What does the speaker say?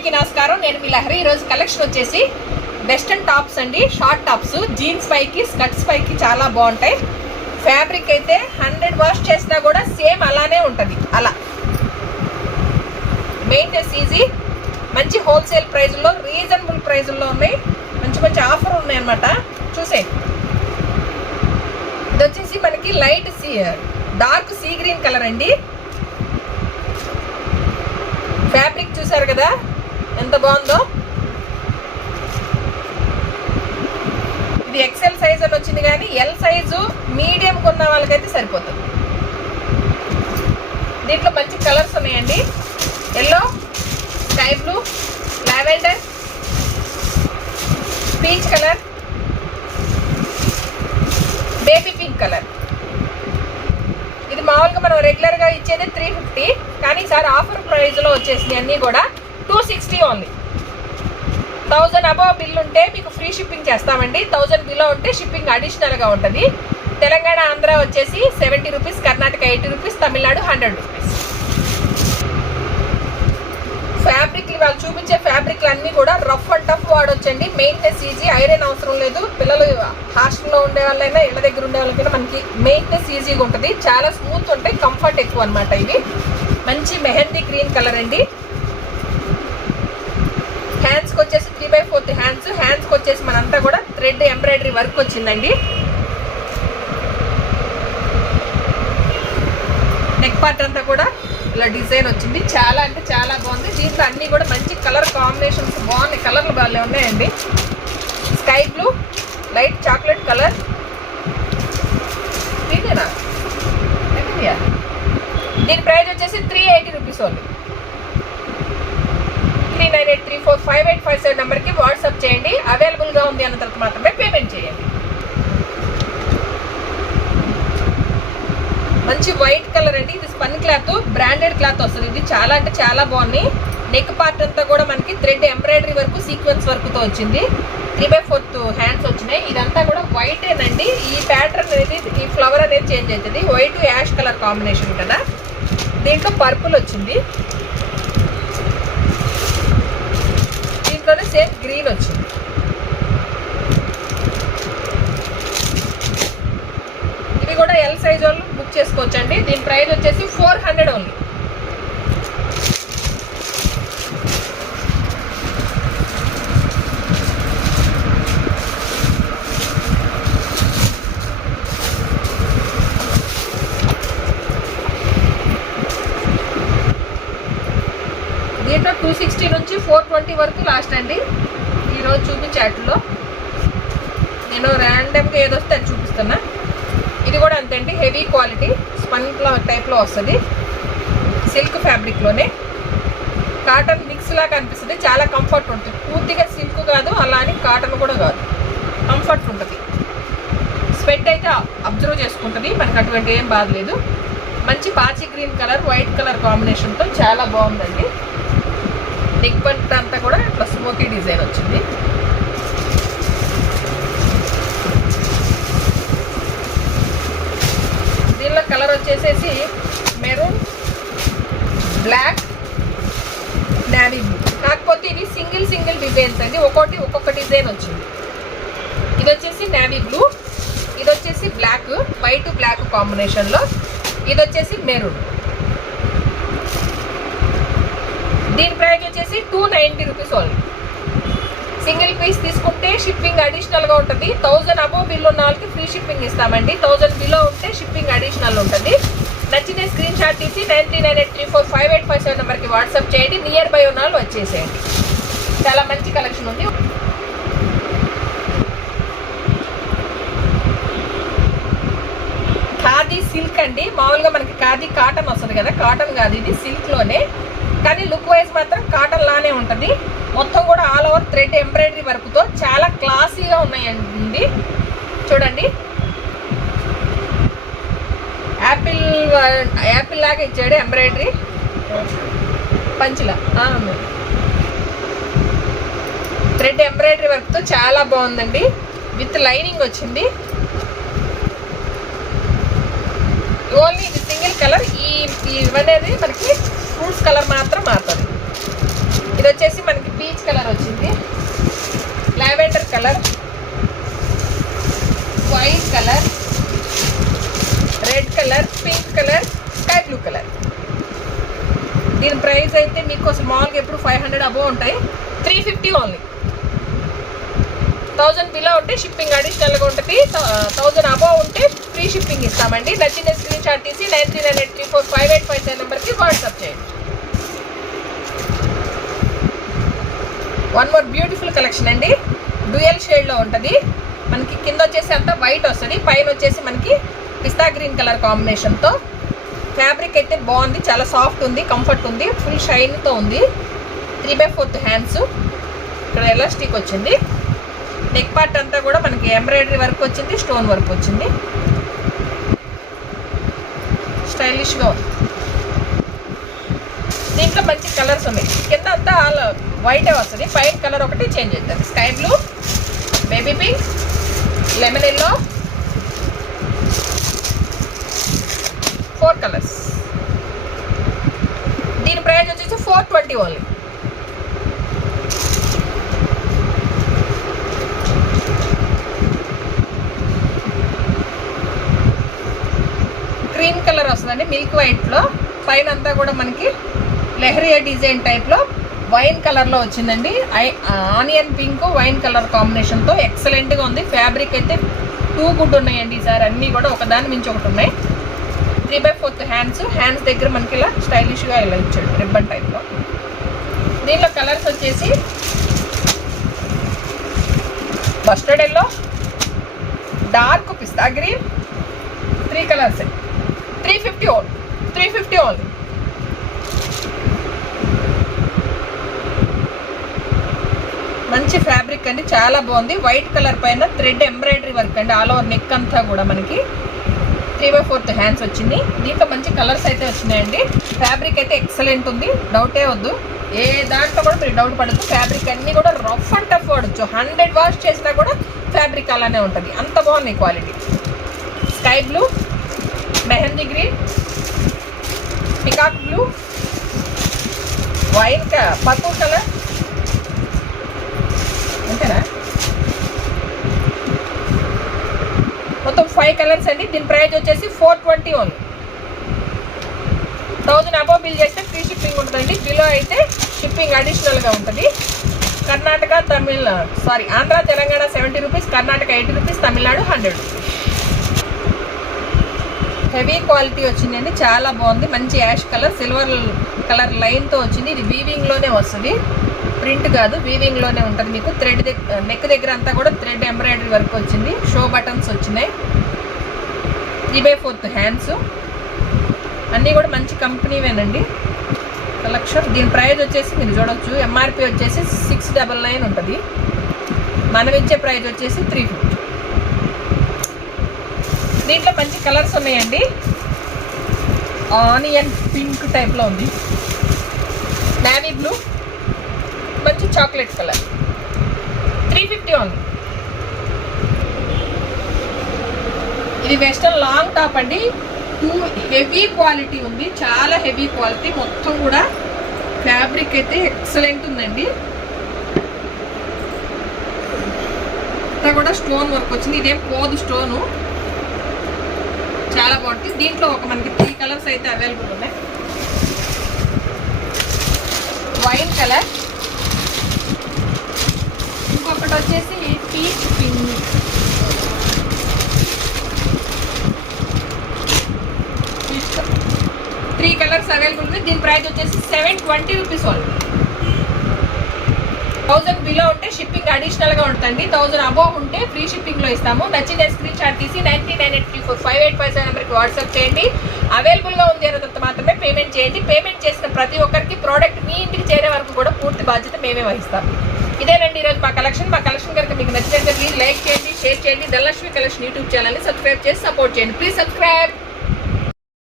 అందరికీ నమస్కారం. నేను మీ లహరి. ఈరోజు కలెక్షన్ వచ్చేసి వెస్టర్న్ టాప్స్ అండి, షార్ట్ టాప్స్. జీన్స్ పైకి, స్కర్ట్స్ పైకి చాలా బాగుంటాయి. ఫ్యాబ్రిక్ అయితే 100 వాష్ చేసినా కూడా సేమ్ అలానే ఉంటుంది. అలా మెయింటెనెన్స్ ఈజీ. మంచి హోల్సేల్ ప్రైజ్లో, రీజనబుల్ ప్రైజ్లో ఉన్నాయి. మంచి మంచి ఆఫర్ ఉన్నాయి అన్నమాట. చూసే ఇది వచ్చేసి మనకి light dark sea green colour అండి. ఫ్యాబ్రిక్ చూసారు కదా ఎంత బాగుందో. ఇది ఎక్సెల్ సైజ్ అని వచ్చింది, కానీ ఎల్ సైజు మీడియం కొన్న వాళ్ళకైతే సరిపోతుంది. దీంట్లో మంచి కలర్స్ ఉన్నాయండి. Yellow, sky blue, lavender, peach colour, baby pink colour. ఇది మామూలుగా మనం రెగ్యులర్గా ఇచ్చేది 350, కానీ ఈసారి ఆఫర్ ప్రైజ్లో వచ్చేసింది. అన్నీ కూడా 260 ఓన్లీ. 1000 అబవ్ బిల్ ఉంటే మీకు ఫ్రీ షిప్పింగ్ చేస్తామండి. 1000 బిలో ఉంటే షిప్పింగ్ అడిషనల్గా ఉంటుంది. తెలంగాణ, ఆంధ్ర వచ్చేసి 70 rupees, Karnataka 80 rupees, Tamil Nadu 100 rupees. ఫ్యాబ్రిక్లు వాళ్ళు చూపించే ఫ్యాబ్రిక్లు అన్నీ కూడా రఫ్ అండ్ టఫ్ వాడొచ్చండి. మెయింటెనెన్స్ ఈజీ, ఐరన్ అవసరం లేదు. పిల్లలు హాస్టల్లో ఉండే వాళ్ళైనా, ఇళ్ళ దగ్గర ఉండే వాళ్ళకైనా మనకి మెయింటెనెన్స్ ఈజీగా ఉంటుంది. చాలా స్మూత్ ఉంటాయి, కంఫర్ట్ ఎక్కువ అనమాట. ఇవి మంచి మెహందీ గ్రీన్ కలర్ అండి. హ్యాండ్స్కి వచ్చేసి 3/4 హ్యాండ్స్కి వచ్చేసి మనంతా కూడా థ్రెడ్ ఎంబ్రాయిడరీ వర్క్ వచ్చిందండి. నెక్ పార్ట్ అంతా కూడా ఇలా డిజైన్ వచ్చింది. చాలా అంటే చాలా బాగుంది. దీంట్లో అన్నీ కూడా మంచి కలర్ కాంబినేషన్స్ బాగున్నాయి. కలర్లు బాగా ఉన్నాయండి. Sky blue, light chocolate colour. ఇదేనా? దీని ప్రైస్ వచ్చేసి 380 రూపీస్ ఓన్లీ. 3983458557 నెంబర్కి వాట్సాప్ చేయండి. అవైలబుల్గా ఉంది అన్న తర్వాత మాత్రమే పేమెంట్ చేయండి. మంచి వైట్ కలర్ అండి. ఇది స్పన్ క్లాత్, బ్రాండెడ్ క్లాత్ వస్తుంది. ఇది చాలా అంటే చాలా బాగుంది. నెక్ పార్ట్ అంతా కూడా మనకి థ్రెడ్ ఎంబ్రాయిడరీ వరకు, సీక్వెన్స్ వర్క్తో వచ్చింది. 3/4 హ్యాండ్స్ వచ్చినాయి. ఇదంతా కూడా వైటేనండి. ఈ ప్యాటర్న్ అనేది, ఈ ఫ్లవర్ అనేది చేంజ్ అవుతుంది. వైట్ యాష్ కలర్ కాంబినేషన్ కదా. దీంట్లో పర్పుల్ వచ్చింది. దీంట్లోనే సేమ్ గ్రీన్ వచ్చింది. ఇవి కూడా ఎల్ సైజ్ వాళ్ళు బుక్ చేసుకోవచ్చండి. దీని ప్రైస్ వచ్చేసి 400 ఓన్లీ. దీంట్లో 260 నుంచి 420 వరకు లాస్ట్ అండి. ఈరోజు చూపించేట్లో నేను ర్యాండమ్గా ఏదొస్తే అది చూపిస్తున్నా. ఇది కూడా అంతే అండి. హెవీ క్వాలిటీ స్పన్ టైప్లో వస్తుంది. సిల్క్ ఫ్యాబ్రిక్లోనే కాటన్ మిక్స్ లాగా అనిపిస్తుంది. చాలా కంఫర్ట్ ఉంటుంది. పూర్తిగా సిల్క్ కాదు, అలా అని కాటన్ కూడా కాదు, కంఫర్ట్ ఉంటుంది. స్వెట్ అయితే అబ్జర్వ్ చేసుకుంటుంది, మనకు అటువంటి ఏం బాధ లేదు. మంచి పాచి గ్రీన్ కలర్, వైట్ కలర్ కాంబినేషన్తో చాలా బాగుందండి. నెక్ పంట అంతా కూడా ఇట్లా స్మోకీ డిజైన్ వచ్చింది. దీనిలో కలర్ వచ్చేసేసి మెరూన్, బ్లాక్, నావీ బ్లూ. కాకపోతే ఇది సింగిల్ డిజైన్స్ అండి. ఒక్కొక్క డిజైన్ వచ్చింది. ఇది వచ్చేసి నావీ బ్లూ, ఇది వచ్చేసి బ్లాక్, వైట్ బ్లాక్ కాంబినేషన్లో. ఇది వచ్చేసి మెరూన్. దీని ప్రైస్ వచ్చేసి 290 రూపీస్ ఓన్లీ. సింగిల్ పీస్ తీసుకుంటే షిప్పింగ్ అడిషనల్గా ఉంటుంది. 1000 అబోవ్ బిల్ ఉన్న వాళ్ళకి ఫ్రీ షిప్పింగ్ ఇస్తామండి. 1000 బిలో ఉంటే షిప్పింగ్ అడిషనల్ ఉంటుంది. నచ్చిన స్క్రీన్ షాట్ తీసి 9398345857 నెంబర్కి వాట్సాప్ చేయండి. నియర్ బై ఉన్న వాళ్ళు వచ్చేసేయండి. చాలా మంచి కలెక్షన్ ఉంది. ఖాదీ సిల్క్ అండి. మామూలుగా మనకి ఖాదీ కాటన్ వస్తుంది కదా, కాటన్ కాదు ఇది, సిల్క్లోనే. కానీ లుక్ వైజ్ మాత్రం కాటన్ లానే ఉంటుంది. మొత్తం కూడా ఆల్ ఓవర్ థ్రెడ్ ఎంబ్రాయిడరీ వర్క్తో చాలా క్లాసీగా ఉన్నాయండి. చూడండి, యాపిల్ లాగా ఇచ్చాడు ఎంబ్రాయిడరీ పంచిలా. థ్రెడ్ ఎంబ్రాయిడరీ వర్క్తో చాలా బాగుందండి. విత్ లైనింగ్ వచ్చింది. ఓన్లీ ఇది సింగిల్ కలర్. ఇవనేది మనకి ఫ్రూట్స్ కలర్ మాత్రం మారుతుంది. ఇది వచ్చేసి మనకి దీని ప్రైస్ అయితే మీకు స్మాల్గా ఎప్పుడు 500 అబోవ్ ఉంటాయి. 350 ఓన్లీ. 1000 బిలో ఉంటే షిప్పింగ్ అడిషనల్గా ఉంటుంది. 1000 అబోవ్ ఉంటే ఫ్రీ షిప్పింగ్ ఇస్తామండి. నచ్చిన స్క్రీన్ షాట్ తీసి 9398345857 నెంబర్కి వాట్సాప్ చేయండి. వన్ మోర్ బ్యూటిఫుల్ కలెక్షన్ అండి. డ్యూయల్ షేడ్లో ఉంటుంది. మనకి కింద వచ్చేసి అంతా వైట్ వస్తుంది, పైన వచ్చేసి మనకి పిస్తా గ్రీన్ కలర్ కాంబినేషన్తో. ఫ్యాబ్రిక్ అయితే బాగుంది, చాలా సాఫ్ట్ ఉంది, కంఫర్ట్ ఉంది, ఫుల్ షైన్తో ఉంది. 3/4 హ్యాండ్స్. ఇక్కడ ఎలాస్టిక్ వచ్చింది. నెక్ పార్ట్ అంతా కూడా మనకి ఎంబ్రాయిడరీ వర్క్ వచ్చింది, స్టోన్ వర్క్ వచ్చింది. స్టైలిష్గా ఉంది. దీంట్లో మంచి కలర్స్ ఉన్నాయి. కింద అంతా ఆల్ వైటే వస్తుంది, పైన కలర్ ఒకటి చేంజ్ అవుతుంది. Sky blue, baby pink, lemon yellow, 4 colours. దీని ప్రైస్ వచ్చేసి 420 ఓన్లీ. క్రీమ్ కలర్ వస్తుందండి, మిల్క్ వైట్లో. పైన అంతా కూడా మనకి లెహరియా డిజైన్ టైప్లో వైన్ కలర్లో వచ్చిందండి. ఆనియన్ పింక్ వైన్ కలర్ కాంబినేషన్తో ఎక్సలెంట్గా ఉంది. ఫ్యాబ్రిక్ అయితే 2 గుడ్ ఉన్నాయండి ఈసారి. అన్నీ కూడా ఒకదాని మించి ఒకటి ఉన్నాయి. 3/4 హ్యాండ్స్. హ్యాండ్స్ దగ్గర మనకి ఇలా స్టైలిష్గా ఇలా ఇచ్చాడు రిబ్బన్ టైప్లో. దీంట్లో కలర్స్ వచ్చేసి మస్టర్డ్ ఎల్లో, డార్క్ పిస్తా గ్రీన్, 3 కలర్స్. 350 ఓన్లీ. 350 ఓన్లీ. మంచి ఫ్యాబ్రిక్ అండి, చాలా బాగుంది. వైట్ కలర్ పైన థ్రెడ్ ఎంబ్రాయిడరీ వర్క్ అండి. ఆల్ ఓవర్ నెక్ అంతా కూడా మనకి 3/4 హ్యాండ్స్ వచ్చింది. దీంట్లో మంచి కలర్స్ అయితే వచ్చినాయండి. ఫ్యాబ్రిక్ అయితే ఎక్సలెంట్ ఉంది, డౌటే వద్దు. ఏ దాంట్లో కూడా మీరు డౌట్ పడద్దు. ఫ్యాబ్రిక్ అన్నీ కూడా రఫ్ అండ్ టఫ్ వాడచ్చు. 100 వాష్ చేసినా కూడా ఫ్యాబ్రిక్ అలానే ఉంటుంది, అంత బాగుంది quality. Sky blue, mehndi green, peacock blue, wine purple colour. అంతేనా? మొత్తం 5 కలర్స్ అండి. దీని ప్రైస్ వచ్చేసి 420 ఓన్లీ. 1000 అబోవ్ బిల్ చేస్తే ఫ్రీ షిప్పింగ్ ఉంటుందండి. బిలో అయితే షిప్పింగ్ అడిషనల్గా ఉంటుంది. Karnataka Andhra Telangana 70 rupees, Karnataka 80 rupees, Tamil Nadu 100 rupees. Heavy quality వచ్చిందండి, చాలా బాగుంది. మంచి యాష్ కలర్, సిల్వర్ కలర్ లైన్తో వచ్చింది. ఇది వీవింగ్లోనే వస్తుంది, ప్రింట్ కాదు, వీవింగ్లోనే ఉంటుంది. మీకు థ్రెడ్ నెక్ దగ్గర అంతా కూడా థ్రెడ్ ఎంబ్రాయిడరీ వర్క్ వచ్చింది. షో బటన్స్ వచ్చినాయి. 3/4 హ్యాండ్స్. అన్నీ కూడా మంచి కంపెనీవేనండి కలెక్షన్. దీని ప్రైస్ వచ్చేసి మీరు చూడవచ్చు, ఎంఆర్పి వచ్చేసి 699 ఉంటుంది. మనం ఇచ్చే ప్రైస్ వచ్చేసి 350. దీంట్లో మంచి కలర్స్ ఉన్నాయండి. ఆనియన్ పింక్ టైప్లో ఉంది, నేవీ బ్లూ, మంచి చాక్లెట్ కలర్. 350 ఓన్లీ. ఇది వెస్టర్న్ లాంగ్ టాప్ అండి. హెవీ క్వాలిటీ ఉంది, చాలా హెవీ క్వాలిటీ. మొత్తం కూడా ఫ్యాబ్రిక్ అయితే ఎక్సలెంట్ ఉందండి. అంతా కూడా స్టోన్ వర్క్ వచ్చింది. ఇదేం పోదు స్టోను, చాలా బాగుంటుంది. దీంట్లో మనకి 3 కలర్స్ అయితే అవైలబుల్ ఉన్నాయి. వైన్ కలర్, ఇంకొకటి వచ్చేసి peach pink, three colours available ఉంది. దీని ప్రైస్ వచ్చేసి 720 రూపీస్ ఓన్లీ. 1000 బిలో ఉంటే షిప్పింగ్ అడిషనల్గా ఉంటుంది. 1000 అబోవ్ ఉంటే ఫ్రీ షిప్పింగ్లో ఇస్తాము. నచ్చిన స్క్రీన్ షాట్ తీసి 9398345857 నెంబర్కి వాట్సాప్ చేయండి. అవైలబుల్గా ఉంది అన్న తర్వాత మాత్రమే పేమెంట్ చేయండి. పేమెంట్ చేసిన ప్రతి ఒక్కరికి ప్రోడక్ట్ మీ ఇంటికి చేరే వరకు కూడా పూర్తి బాధ్యత మేమే వహిస్తాము. ఇదేనండి ఈరోజు మా కలెక్షన్. కనుక మీకు నచ్చినట్లయితే ప్లీజ్ లైక్ చేయండి, షేర్ చేయండి. ధనలక్ష్మి కలెక్షన్ యూట్యూబ్ ఛానల్ని సబ్స్క్రైబ్ చేసి సపోర్ట్ చేయండి. Please subscribe.